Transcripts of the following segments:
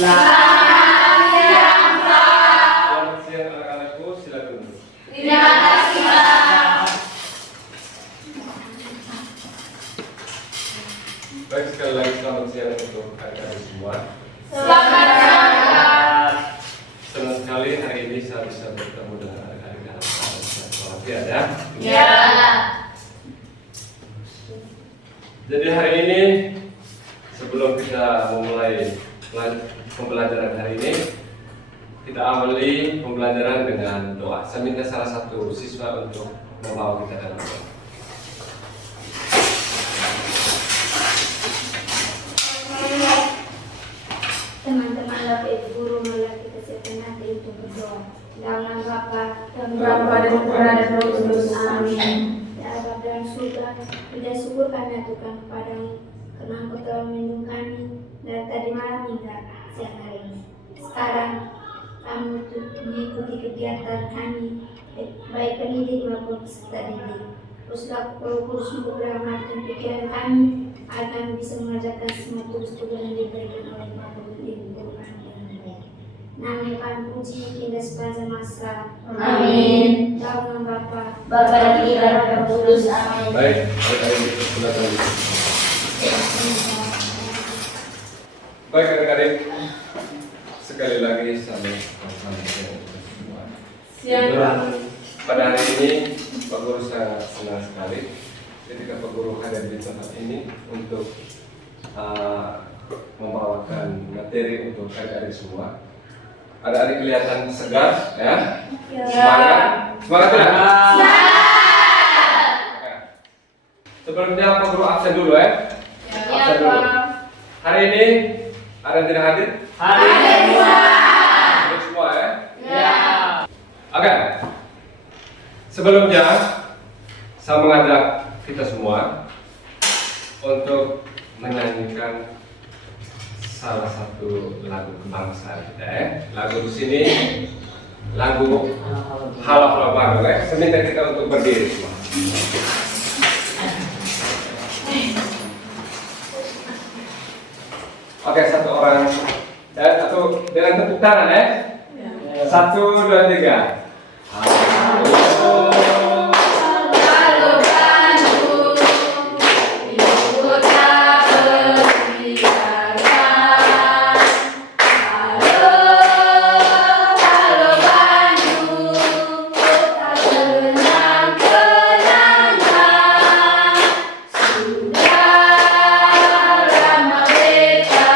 Selamat siang, Pak. Selamat siang anak-anakku, silakan duduk. Terima kasih, Pak. Baik, sekali lagi selamat siang untuk adik-adik semua. Selamat siang, Pak. Senang sekali hari ini saya bisa bertemu dengan adik-adik anak sekolah ya. Ya. Jadi hari ini sebelum kita memulai pembelajaran hari ini, kita awali pembelajaran dengan doa. Saya minta salah satu siswa untuk membawa kita dalam doa. Teman-teman Bapak Ibu Guru, marilah kita siapkan hati untuk berdoa. Dalam nama Bapa dan Bapa dan Putra dan Roh Kudus. Amin. Ya Allah dalam surga, kita syukur kami Tuhan kepadamu karena Engkau telah melindungi kami dari tadi malam hingga siang hari ini. Sekarang kami untuk mengikuti kegiatan kami, baik pendidik maupun peserta didik. Teruslah Roh Kudus memberkati pikiran kami, agar kami bisa mengerjakan semua tugas-tugas yang diberikan oleh Bapa Ibu Guru kami dengan baik. Nama kami puji hingga sepanjang masa. Amin. Dalam nama Bapa, Bapa dan Putra dan Roh Kudus. Amin. Baik, adik-adik silakan. Baik adik-adik, sekali lagi selamat siang untuk semua. Siang. Pada hari ini Pak Guru sangat senang sekali ketika Pak Guru hadir di tempat ini untuk membawakan materi untuk adik-adik semua. Adik-adik kelihatan segar, ya? Semangat, semangat tidak? Oke. Sebelumnya Pak Guru absen dulu ya. Absen dulu. Hari ini ada yang tidak hadir? Hadir semua ya? Ya. Oke. Sebelumnya saya mengajak kita semua untuk menyanyikan salah satu lagu kebangsaan kita ya. Lagu di sini lagu Halo Halo Baru ya. Saya minta kita untuk berdiri semua. Oke, satu orang atau dengan tepuk tangan ya. 1, 2, 3. Halo. Halo Bandung, ibu kota bersiaran. Halo, halo Bandung, kota kenang-kenangan. Sudah lama beta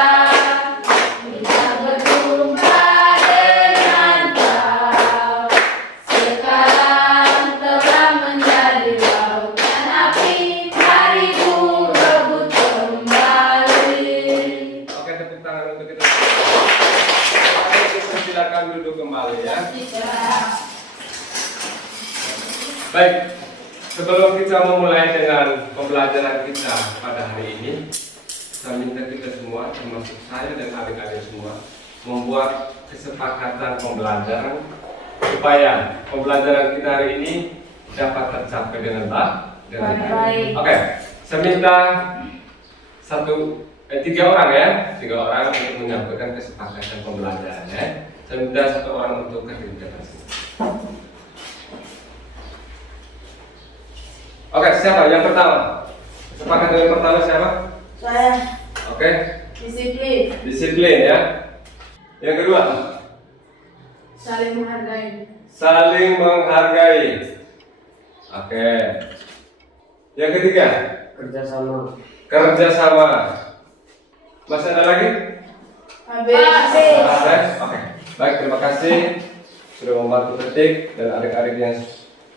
berjumpa dengan kau. Sekarang telah menjadi lautan api, hariku rebut kembali. Oke, tepuk tangan untuk kita. Oke, kita silakan duduk kembali ya. Baik, sebelum kita memulai dengan pembelajaran kita pada hari ini, saya minta kita semua, termasuk saya dan adik-adik semua, membuat kesepakatan pembelajaran supaya pembelajaran kita hari ini dapat tercapai dengan baik. Oke, saya minta tiga orang ya, tiga orang untuk menyampaikan kesepakatan pembelajaran ya. Saya minta satu orang untuk hadir di atas sini. Oke, siapa? Yang pertama. Kesepakatan yang pertama siapa? Saya Oke, disiplin, disiplin ya. Yang kedua, saling menghargai. saling menghargai. Oke. Yang ketiga, Kerjasama. kerjasama. Masih ada lagi? Habis. Ada? Oke. Baik, terima kasih sudah membantu ketik dan adik-adik yang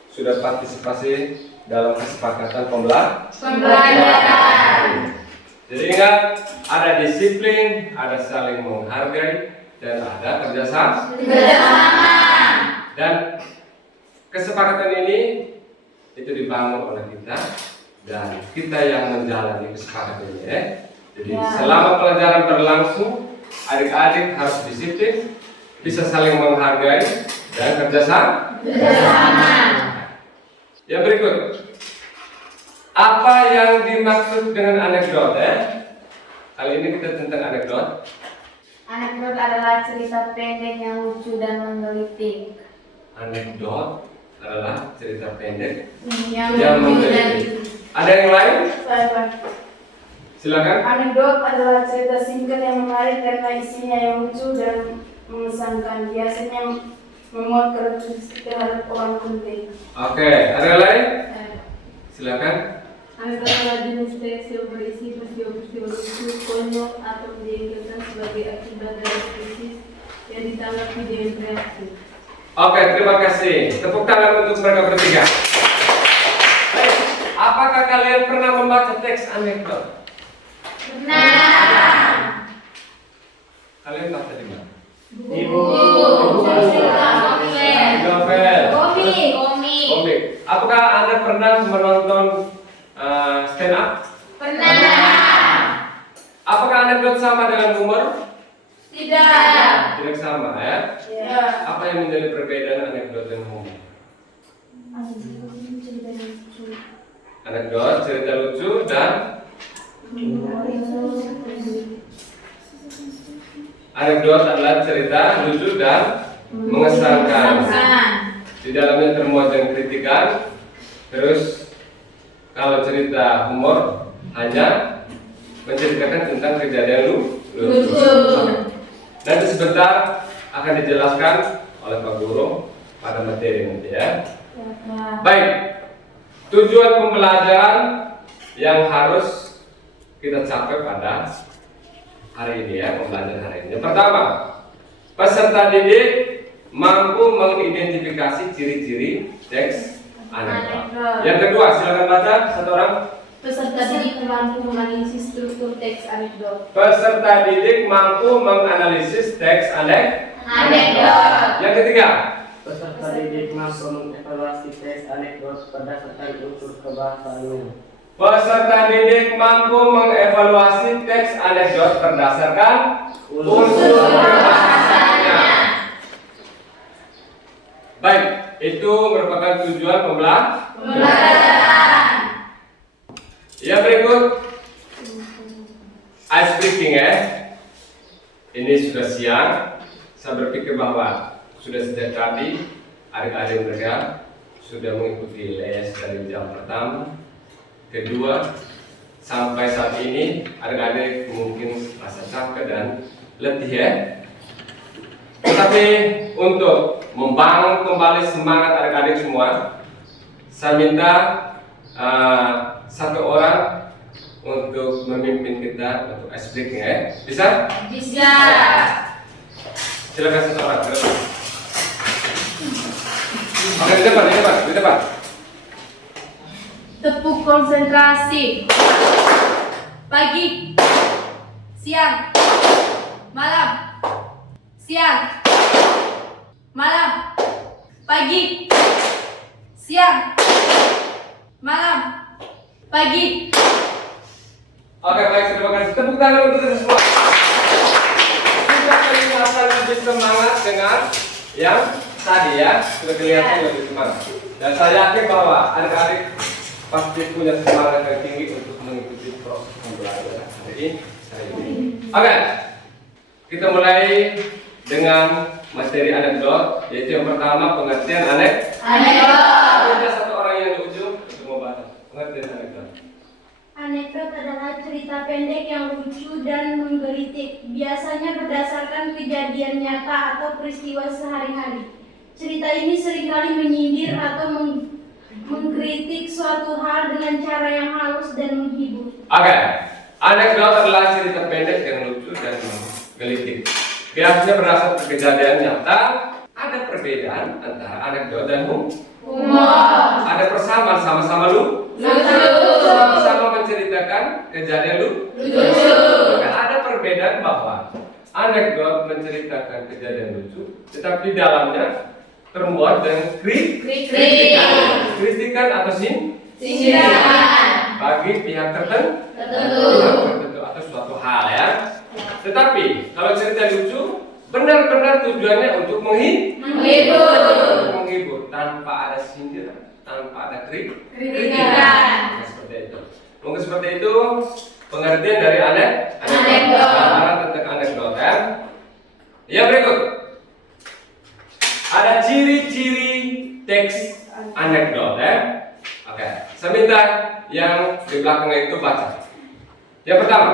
sudah partisipasi dalam kesepakatan Pembelajaran. Jadi ingat, ada disiplin, ada saling menghargai, dan ada kerjasama. Dan kesepakatan ini itu dibangun oleh kita dan kita yang menjalani kesepakatan ini ya. Jadi selama pelajaran berlangsung, adik-adik harus disiplin, bisa saling menghargai dan kerjasama. Yang berikut, apa yang dimaksud dengan anekdot ya? Kali ini kita tentang anekdot. Anekdot adalah cerita pendek yang lucu dan menggelitik. Anekdot adalah cerita pendek Yang yang lucu dan menggelitik. Ada yang lain? Saya Pak. Silakan. Anekdot adalah cerita singkat yang menarik karena isinya yang lucu dan mengesankan. Biasanya memuat karakteristik terhadap orang penting. Oke, ada yang lain? Silakan. Anekdot adalah jenis teks yang berisi peristiwa-peristiwa lucu, konyol, atau dijengkelkan sebagai akibat dari krisis yang ditanggapi dengan kreatif. Oke, terima kasih. Tepuk tangan untuk mereka bertiga. Baik, apakah kalian pernah membaca teks anekdot? Nah, Kalian baca di mana? Ibu. Novel. Komik. Komik. Apakah Anda pernah menonton stand up? pernah. Apakah anekdot sama dengan humor? Tidak. Tidak sama ya. Ya. Apa yang menjadi perbedaan anekdot dan humor? Anekdot, cerita lucu dan anekdot adalah cerita lucu dan mengesankan. Di dalamnya termuat dengan kritikan. Terus kalau cerita humor hanya menceritakan tentang kejadian lucu. Nanti sebentar akan dijelaskan oleh Pak Guru pada materi nanti ya. Baik, tujuan pembelajaran yang harus kita capai pada hari ini ya, pembelajaran hari ini. Yang pertama, peserta didik mampu mengidentifikasi ciri-ciri teks anekdot. Yang kedua, silakan baca satu orang. Peserta didik mampu menganalisis struktur teks anekdot. Peserta didik mampu menganalisis teks Anekdot. Yang ketiga, Peserta didik mampu mengevaluasi teks anekdot berdasarkan unsur kebahasaannya. peserta didik mampu mengevaluasi teks anekdot berdasarkan unsur kebahasaannya. Baik, itu merupakan tujuan pembelajaran. Yang berikut, ice breaking ya. Ini sudah siang. Saya berpikir bahwa sudah sejak tadi adik-adik mereka sudah mengikuti les dari jam pertama, kedua, sampai saat ini adik-adik mungkin rasa capek dan letih ya. Tetapi untuk membangun kembali semangat adik-adik semua, saya minta satu orang untuk memimpin kita untuk ice breaking ya. Bisa? Bisa. Silakan satu orang. Oke, di depan. Tepuk konsentrasi. Pagi, siang, malam, siang, malam, pagi, siang, malam, pagi. Oke, baik, terima kasih. Tepuk tangan untuk kita semua. Sudah kelihatan lebih semangat dengan yang tadi ya, sudah kelihatan lebih semangat. Dan saya yakin bahwa adik-adik pasti punya semangat yang tinggi untuk mengikuti proses pembelajaran hari ini. Oke, kita mulai dengan materi anekdot, yaitu yang pertama pengertian anekdot. Ada satu orang yang di ujung untuk membaca pengertian anekdot. Anekdot adalah cerita pendek yang lucu dan menggelitik, biasanya berdasarkan kejadian nyata atau peristiwa sehari-hari. Cerita ini seringkali menyindir atau mengkritik suatu hal dengan cara yang halus dan menghibur. Oke, anekdot adalah cerita pendek yang lucu dan menggelitik. Biasanya berdasarkan kejadian nyata. Ada perbedaan antara anekdot dan humor. Ada persamaan, sama-sama lucu. Sama-sama menceritakan kejadian lucu. Maka ada perbedaan bahwa anekdot menceritakan kejadian lucu, tetapi di dalamnya termuat dengan kritikan atau sindiran bagi pihak tertentu atau suatu hal ya. Tetapi kalau cerita lucu benar-benar tujuannya untuk menghibur tanpa ada sindiran, tanpa ada kritikan. Seperti itu. Mungkin seperti itu pengertian dari anekdot. Tentang anekdot ya. Ya, berikut. Ada ciri-ciri teks anekdot ya. Oke, saya minta yang di belakang itu baca. Yang pertama,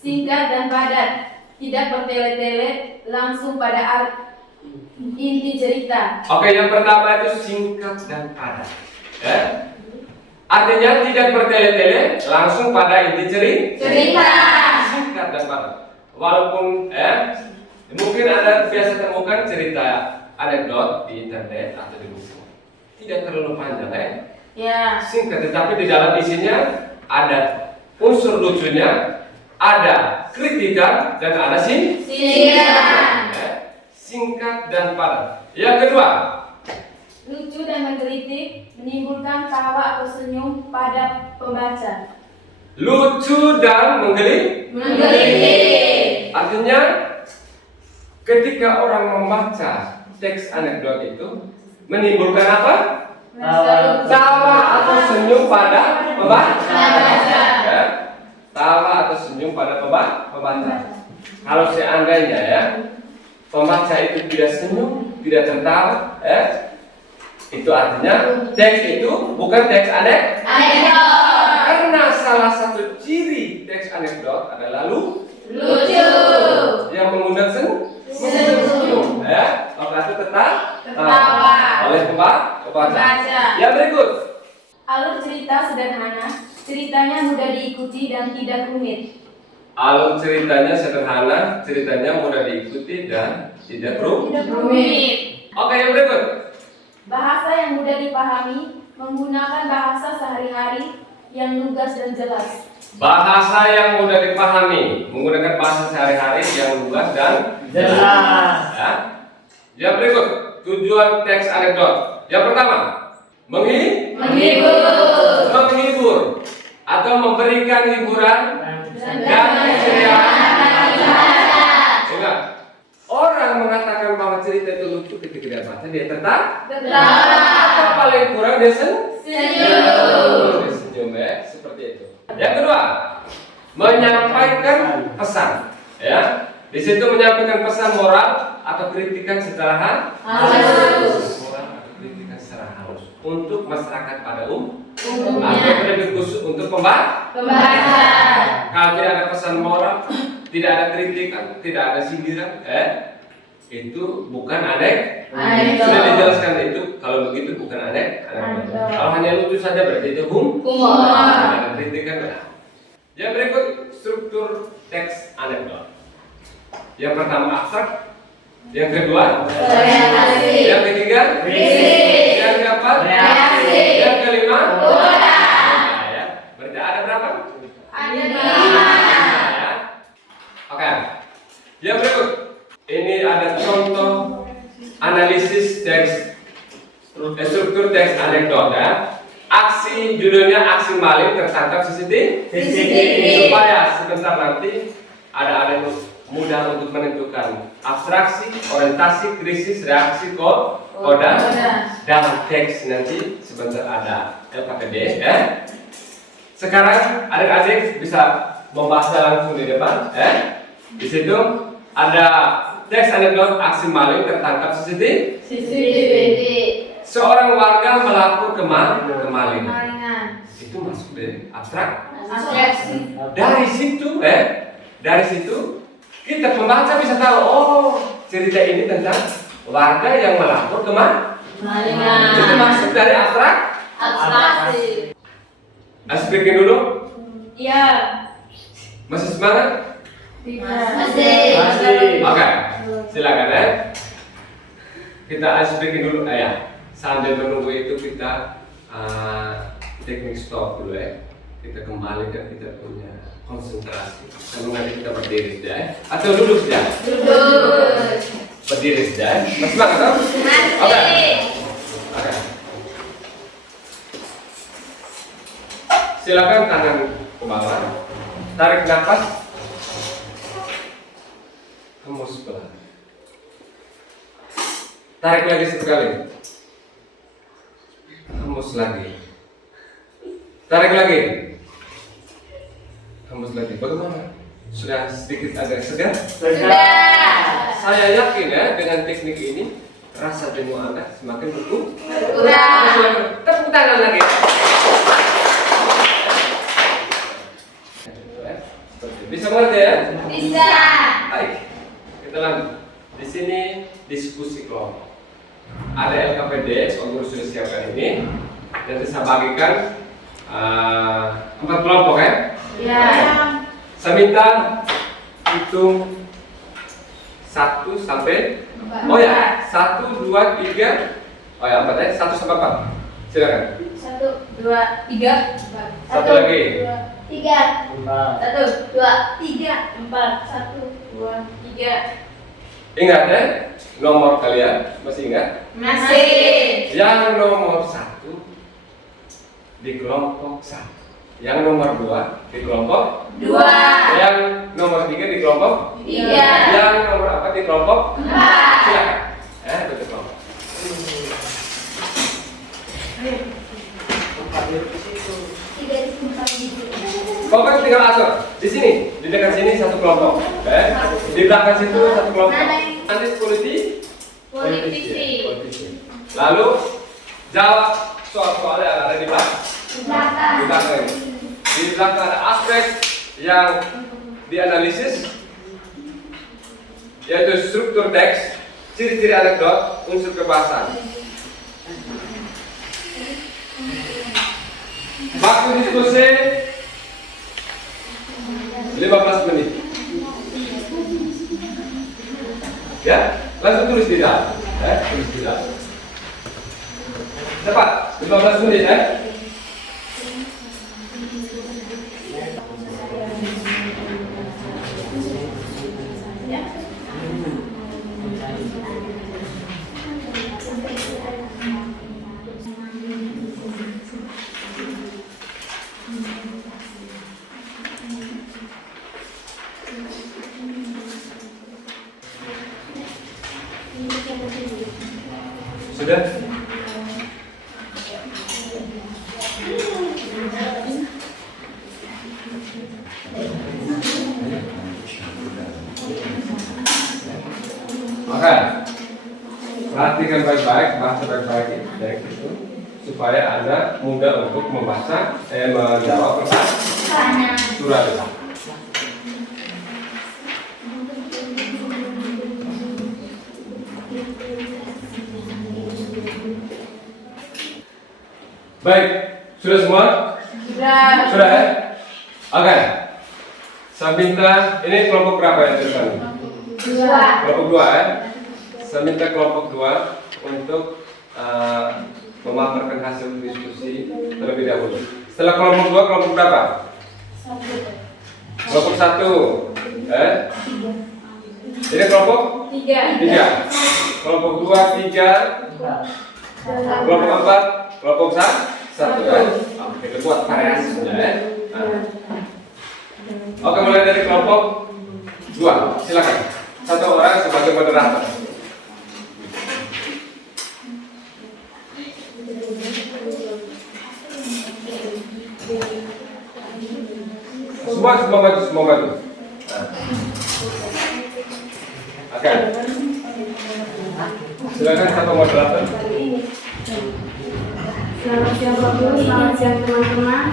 Singkat dan padat, tidak bertele-tele, langsung pada inti cerita. oke, yang pertama itu singkat dan padat. Ya. Artinya tidak bertele-tele, langsung pada inti cerita. Singkat dan padat. Walaupun mungkin Anda biasa temukan cerita anekdot di internet atau di buku. Tidak terlalu panjang Ya. singkat, tetapi di dalam isinya ada unsur lucunya, ada kritikan dan ada singkat dan padat. Yang kedua, Lucu dan menggelitik, menimbulkan tawa atau senyum pada pembaca. lucu dan Menggelitik. artinya ketika orang membaca teks anekdot itu menimbulkan apa? Tawa atau senyum pada pembaca. Ya. Tawa atau senyum pada pembaca. Kalau seandainya ya pembaca itu tidak senyum, tidak tertawa, itu artinya teks itu bukan teks anekdot. Karena salah satu ciri teks anekdot adalah Lucu. yang mengundang senyum, maka itu Tertawa. oleh pembaca. Pembaca. Yang berikut, Alur cerita sederhana, ceritanya mudah diikuti dan tidak rumit. alur ceritanya sederhana, ceritanya mudah diikuti dan tidak Rumit. Oke, yang berikut, Bahasa yang mudah dipahami, menggunakan bahasa sehari-hari yang lugas dan jelas. bahasa yang mudah dipahami, menggunakan bahasa sehari-hari yang lugas dan Jelas. ya. Yang berikut, tujuan teks anekdot. Yang pertama, menghibur atau memberikan hiburan dan keceriaan. Ingat, orang mengatakan bahwa cerita itu lucu ketika dia baca, dia tertawa. Atau paling kurang dia senyum ya, seperti itu. Yang kedua, menyampaikan pesan ya. Di situ menyampaikan pesan moral atau kritikan secara halus. Moral atau kritikan secara halus untuk masyarakat pada umumnya atau lebih khusus untuk pembaca. Kalau tidak ada pesan moral, tidak ada kritikan, tidak ada sindiran, itu bukan anekdot. Sudah dijelaskan itu, kalau begitu bukan anekdot. Kalau hanya lucu saja berarti itu humor. Ada kritikan. Yang berikut, struktur teks anekdot. Yang pertama abstrak, yang kedua Reaksi. yang ketiga yang keempat yang kelima ya. Berarti ada berapa? Ada Ya. Oke. Yang berikut, ini ada contoh analisis teks struktur teks anekdot ya. Judulnya aksi maling tertangkap CCTV. Supaya sebentar nanti ada mudah untuk menentukan abstraksi, orientasi, krisis, reaksi, koda dalam teks nanti sebentar ada pakai D ya. Sekarang adik-adik bisa membahasnya langsung di depan Di situ ada teks anekdot aksi maling tertangkap CCTV. Seorang warga melapor kemalingan. Itu masuk dari abstrak. Dari situ kita pembaca bisa tahu, cerita ini tentang warga yang melapor kemalingan. Itu masuk dari abstraksi. Speaking dulu. Iya. Masih semangat? Masih. Oke, silakan Kita speaking dulu ya. Sambil menunggu itu kita teknik stop dulu Kita kembali ke kita punya konsentrasi. Kalau nanti kita berdiri saja atau duduk saja? Duduk. Berdiri saja. Masih semangat toh? Oke. Silakan tangan ke bawah. Tarik nafas. Hembus pelan. Tarik lagi sekali. Hembus lagi. Tarik lagi. Hembus lagi. Bagaimana? Sudah sedikit agak segar? Sudah. saya yakin ya dengan teknik ini rasa jenuh Anda semakin berkurang. Tepuk tangan lagi. Bisa mengerti ya? Bisa. Baik. Kita lanjut. Di sini diskusi kelompok. Ada LKPD, pengurus sudah siapkan ini. Nanti saya bagikan 4 kelompok ya. Ya. Saya minta hitung 1 sampai 1, 2, 3. Oh ya, 4 ya. 1 sampai 4. Silakan. 1, 2, 3, 4. Satu lagi. 3. 1, 4. 2, 3, 4. 1, 2, 3. Ingat ya, nomor kalian masih ingat? Masih. Yang nomor 1 di kelompok 1. Yang nomor 2 di kelompok 2. Yang nomor 3 di kelompok 3. Yang nomor 4 di kelompok 4. Silakan. Bentuk kelompok. Pokoknya tinggal atur. Di sini, di dekat sini satu kelompok. Di belakang situ satu kelompok. Nanti Politisi. Lalu jawab soal-soal yang ada di belakang. Di belakang ini. Di belakang ada aspek yang dianalisis, yaitu struktur teks, ciri-ciri anekdot, unsur kebahasaan. Waktu diskusi 15 menit. Ya, langsung tulis di dalam. Tulis di dalam. Cepat, 15 menit ya. Sudah? Maka perhatikan baik-baik, baca baik-baik itu supaya Anda mudah untuk membaca, menjawab pertanyaan surat itu. Baik, sudah semua? Sudah ya? Oke. Saya minta, ini kelompok berapa ya depan? 2. Kelompok 2 ya? Saya minta kelompok 2 untuk memaparkan hasil diskusi terlebih dahulu. Setelah kelompok 2, kelompok berapa? Kelompok 1. Ini kelompok 3. Kelompok 2, 3. Kelompok 4, kelompok 1 ya? Oke, kita buat variasi sudah ya. Oke, mulai dari kelompok 2, silakan. Satu orang sebagai moderator. Semua maju. Oke. Silakan satu moderator. Selamat siang Bapak Guru, selamat siang teman-teman.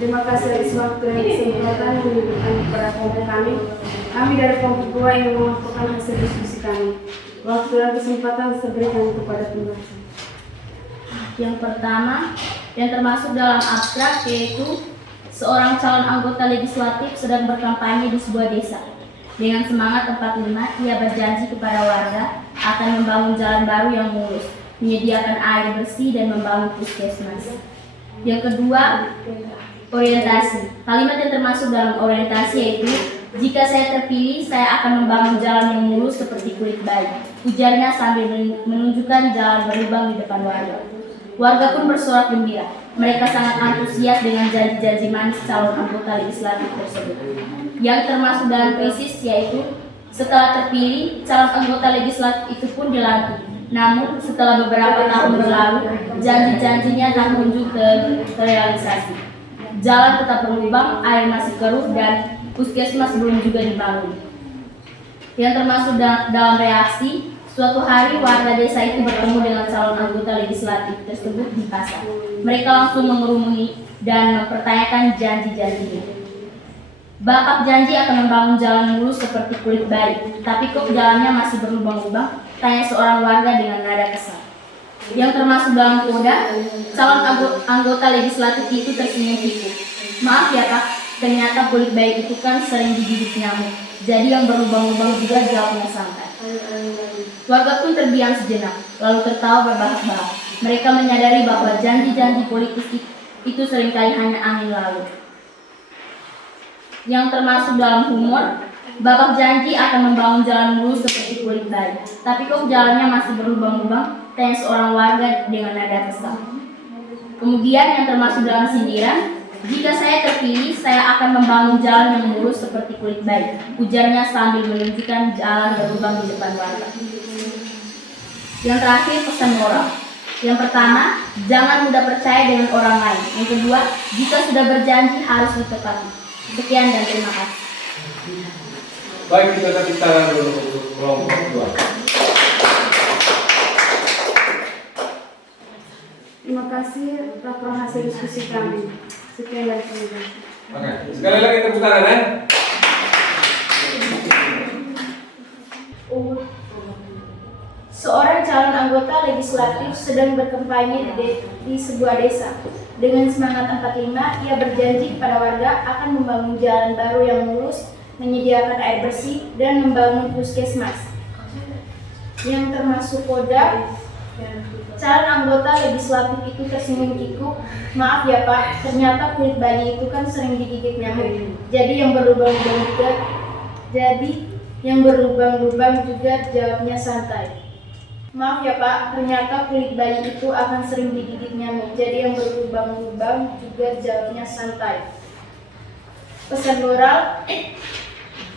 Terima kasih atas waktu dan kesempatan yang diberikan kepada kelompok kami. Kami dari kelompok 2 yang melakukan hasil diskusi kami. Waktu dan kesempatan saya berikan kepada pembaca. Yang pertama, yang termasuk dalam abstrak yaitu seorang calon anggota legislatif sedang berkampanye di sebuah desa. Dengan semangat 45, ia berjanji kepada warga akan membangun jalan baru yang mulus, menyediakan air bersih dan membangun puskesmas. Yang kedua, orientasi. Kalimat yang termasuk dalam orientasi yaitu, jika saya terpilih, saya akan membangun jalan yang mulus seperti kulit bayi. Ujarnya sambil menunjukkan jalan berlubang di depan warga. Warga pun bersorak gembira. Mereka sangat antusias dengan janji-janji manis calon anggota legislatif tersebut. Yang termasuk dalam krisis yaitu, setelah terpilih, calon anggota legislatif itu pun dilantik. Namun, setelah beberapa tahun berlalu, janji-janjinya tak kunjung terrealisasi. Jalan tetap berlubang, air masih keruh, dan puskesmas belum juga dibangun. yang termasuk dalam reaksi. Suatu hari warga desa itu bertemu dengan calon anggota legislatif tersebut di pasar. Mereka langsung mengerumuni dan mempertanyakan janji-janjinya. Bapak janji akan membangun jalan mulus seperti kulit bayi, tapi kok jalannya masih berlubang-lubang? Tanya seorang warga dengan nada kesal. Yang termasuk dalam koda, calon anggota legislatif itu tersenyum pikuk. Maaf ya Pak, ternyata kulit bayi itu kan sering digigit nyamuk. Jadi yang berlubang-lubang juga jawabnya santai. Warga pun terdiam sejenak, lalu tertawa berbahak-bahak. Mereka menyadari bahwa janji-janji politis itu seringkali hanya angin lalu. Yang termasuk dalam humor, Bapak janji akan membangun jalan mulus seperti kulit bayi. Tapi kok jalannya masih berlubang-lubang? Tanya seorang warga dengan nada kesal. Kemudian yang termasuk dalam sindiran, jika saya terpilih, saya akan membangun jalan yang mulus seperti kulit bayi, ujarnya sambil menunjukkan jalan berlubang di depan warga. Yang terakhir, pesan moral. Yang pertama, jangan mudah percaya dengan orang lain. Yang kedua, jika sudah berjanji harus ditepati. Sekian dan terima kasih. Baik, kita tepuk tangan dulu untuk kelompok kedua. Terima kasih laporan hasil diskusi kami. Sekian dari kami. Oke, sekali lagi tepuk tangan ya. Seorang calon anggota legislatif sedang berkampanye di sebuah desa. Dengan semangat 45, ia berjanji kepada warga akan membangun jalan baru yang mulus, menyediakan air bersih, dan membangun puskesmas. Yang termasuk koda, calon anggota legislatif itu tersenyum kikuk. Maaf ya Pak, ternyata kulit bayi itu kan sering digigit nyamuk. Jadi yang berlubang-lubang juga jawabnya santai. Maaf ya Pak, ternyata kulit bayi itu akan sering digigit nyamuk. Jadi yang berlubang-lubang juga jawabnya santai. Pesan moral,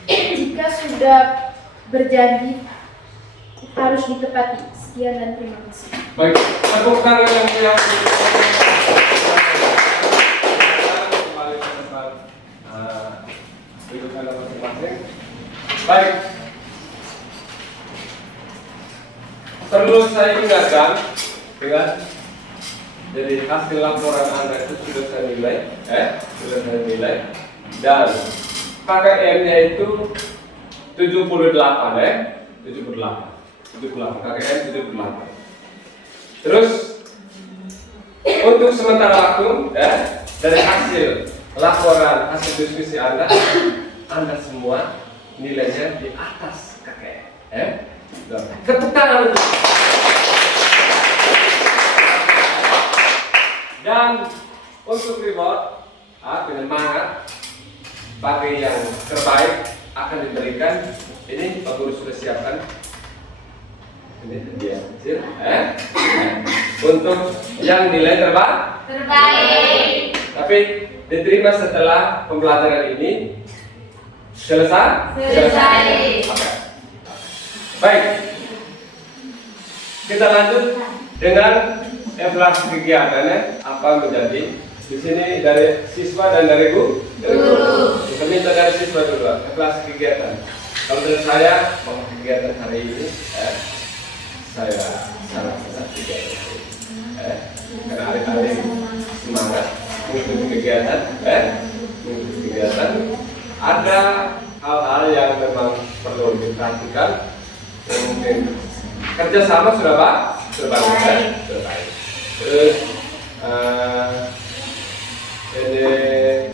jika sudah berjanji harus ditepati. Sekian dan terima kasih. Baik, tepuk tangan yang meriah. Kembali ke tempat duduk Anda masing-masing. Baik. Perlu saya ingatkan, jadi hasil laporan Anda itu sudah saya nilai, dan KKM-nya itu 78 KKM 78. Terus untuk sementara waktu dari hasil laporan hasil diskusi Anda semua nilainya di atas KKM. Tepuk tangan untuk. Dan untuk reward penyemangat bagi yang terbaik akan diberikan. Ini Pak Guru sudah siapkan. Ini dia kecil. Untuk yang nilai terbaik. Tapi diterima setelah pembelajaran ini selesai. Oke. Baik, kita lanjut dengan evaluasi kegiatannya apa menjadi di sini dari siswa dan dari guru. Kita minta dari siswa dulu evaluasi kegiatan. Kalau dari saya bahwa kegiatan hari ini saya sangat kegiatan hari ini. Karena adik-adik semangat mengikuti kegiatan, ada hal-hal yang memang perlu diperhatikan. Mungkin kerjasama sudah bagus, sudah baik. Terus ini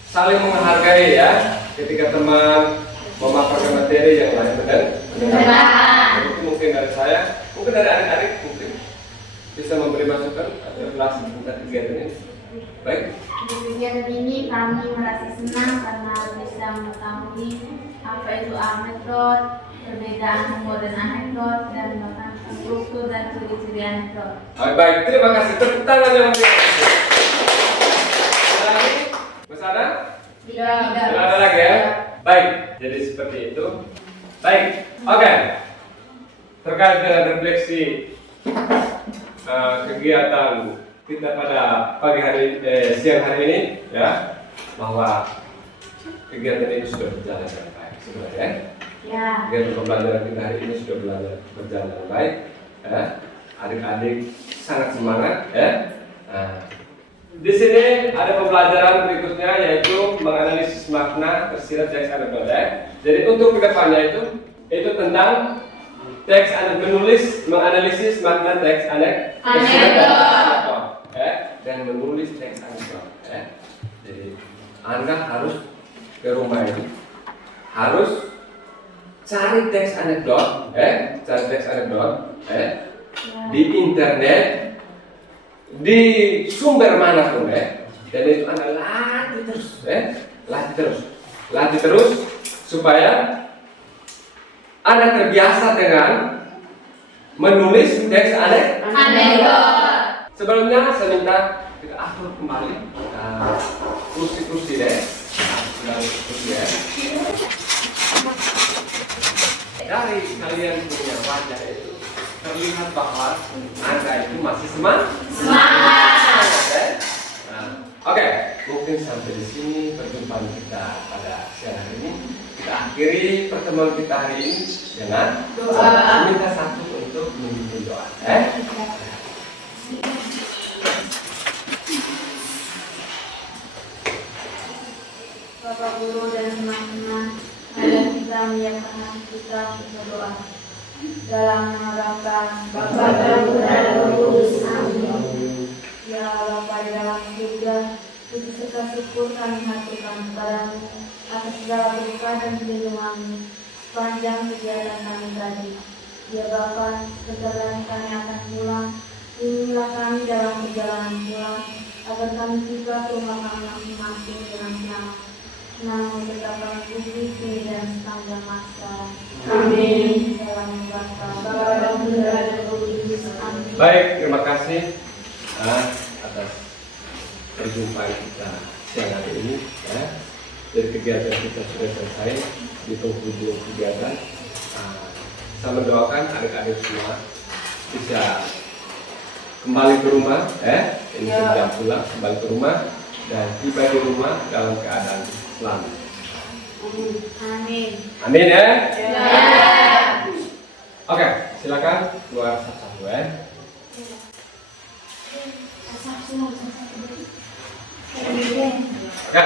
saling menghargai ya, ketika teman memaparkan materi yang lain benar. Itu mungkin dari saya, mungkin dari adik-adik mungkin bisa memberi masukan atau evaluasi tentang kegiatan ini. Baik. Di kegiatan ini kami merasa senang karena bisa mengetahui apa itu anekdot, perbedaan humor dan anekdot, dan bahkan struktur dan ciri-ciri anekdot. Baik, terima kasih. Tepuk tangan yang meriah. Ada lagi? Mas Ana? Tidak ada lagi ya? Baik, jadi seperti itu. Baik, oke. Terkait dengan refleksi kegiatan kita pada siang hari ini, ya, bahwa kegiatan ini sudah berjalan dengan baik sebenarnya. Ya. Kegiatan pembelajaran kita hari ini sudah berjalan dengan baik. Ya. Adik-adik sangat semangat. Ya. Nah, di sini ada pembelajaran berikutnya yaitu menganalisis makna tersirat teks anekdot. Jadi untuk kedepannya itu tentang teks menulis, menganalisis makna teks anekdot, dan menulis teks anekdot. Jadi Anda harus ke rumah ini harus cari teks anekdot, di internet, di sumber manapun, dan itu Anda latih terus, supaya Anda terbiasa dengan menulis teks anekdot. Sebelumnya saya minta kita atur kembali kursi-kursi dari kalian punya wajah itu terlihat bahwa Anda itu masih semangat. Oke, mungkin sampai di sini perjumpaan kita pada siang hari ini. Kita akhiri pertemuan kita hari ini dengan doa. Minta satu untuk memimpin doa. Bapak Guru dan teman-teman, mari kita menyiapkan kita berdoa. Dalam nama Bapa, Bapa dan Putra dan Roh Kudus. Amin. Ya Bapa di dalam surga, puji serta syukur kami haturkan kepadamu atas segala berkat dan perlindunganmu sepanjang kegiatan kami tadi. Ya Bapa, sebentar lagi kami akan pulang. Lindungilah kami dalam perjalanan pulang, agar kami tiba ke rumah kami masing-masing dengan selamat. Namun tetap kami puji kini dan sepanjang masa. Amin. Dalam Bapa, Bapa dan Putra dan Roh Kudus. Amin. Baik, terima kasih atas perjumpaan kita siang hari ini. Jadi kegiatan kita sudah selesai di penghujung kegiatan. Saya mendoakan adik-adik semua bisa kembali ke rumah, ini sudah pulang kembali ke rumah dan tiba di rumah dalam keadaan selamat. Amin. Amin ya. Oke, silakan keluar satu-satu Amin. Oke.